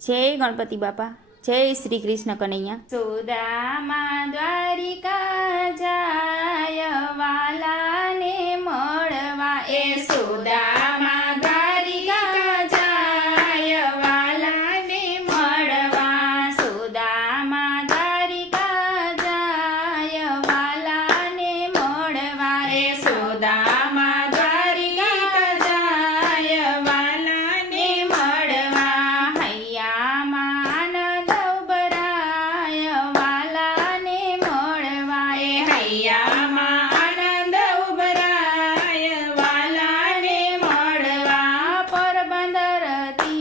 જય ગણપતિ બાપા, જય શ્રી કૃષ્ણ કનૈયા। સુદામા દ્વારિકા જાય વાલાને મળવા, એ સુદામા દ્વારિકા જાય વાલાને મળવા, સુદામા દ્વારિકા જાય વાલાને મળવા, એ સુદામા દ્વારિકા જાય વાલાને મળવા, હૈયામાં આનંદ ઉભરાય વાલાને મળવા, એ હૈયામાં આનંદ ઉભરાય વાલાને મળવા, પોરબંદરથી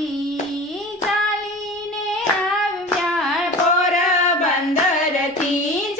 ચાલીને આવ્યા, પોરબંદરથી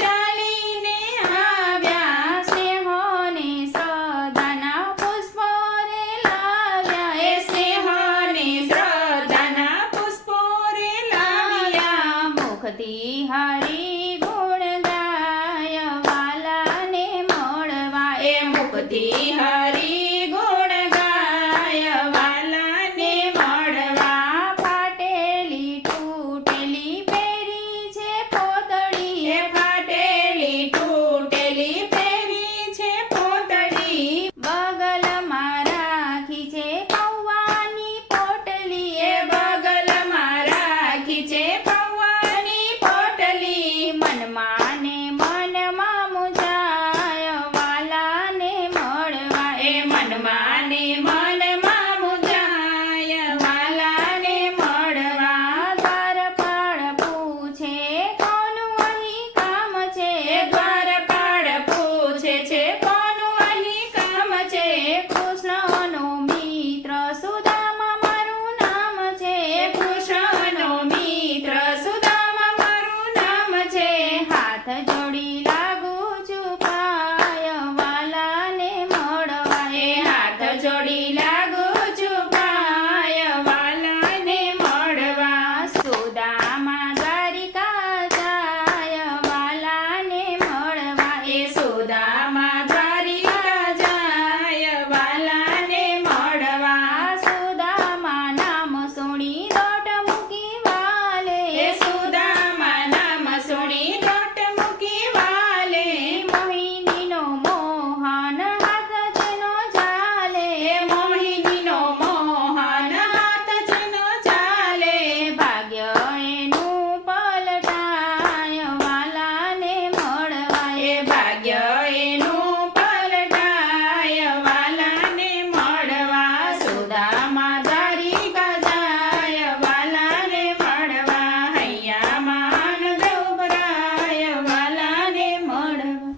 ચાલીને આવ્યા, સ્નેહોને શ્રદ્ધાના પુષ્પો રે લાવ્યા, એ સ્નેહોને શ્રદ્ધાના પુષ્પો રે લાવ્યા, મુખથી હરિ ગુણ ગાય વાલાને મળવા, એ મુખથી હરિ ગુણ ગાય વાલાને મળવા, ફાટેલી તૂટેલી પહેરી છે પોતળી, એ ફાટેલી તૂટેલી પહેરી છે પોતળી, બગલમાં રાખી છે પૌવાની પોટલી, એ બગલમાં રાખી છે પૌવાની પોટલી, મનમાં ને મનમાં મુંજાય વાલાને મળવા, એ મનમાં ને મનમાં મુંજાય વાલાને મળવા, દ્વારપાળ પૂછે કોનું અહીં કામ છે, દ્વારપાળ પૂછે છે કોનું અહીં કામ છે, કૃષ્ણનો મિત્ર સુદામા મારું નામ છે, કૃષ્ણનો મિત્ર સુદામા મારું નામ છે, હાથ જોડી લાગુ છું પાય વાલાને મળવા, એ હાથ જોડી લાગુ છું પાય વાલાને મળવા, સુદામા દ્વારિકા જાય વાલાને મળવા, એ સુદામા દ્વારિકા જાય વાલાને મળવા, સુદામા નામ સુણી દોટ મૂકી વાલે, એ સુદામા નામ સુણી દોટ મૂકી વાલે, મોહિનીનો મોહન હાથ જેનો ચાલે, એ મોહિનીનો મોહન હાથ જેનો ચાલે, ભાગ્ય એનું પલટાય વાલાને મળવા, એ ભાગ્ય એનું પલટાય વાલાને મળવા, સુદામા દ્વારિકા જાય વાલાને મળવા, હૈયામાં આનંદ ઉભરાય વાલાને મળવા।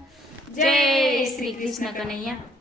જય શ્રી કૃષ્ણ કનૈયા।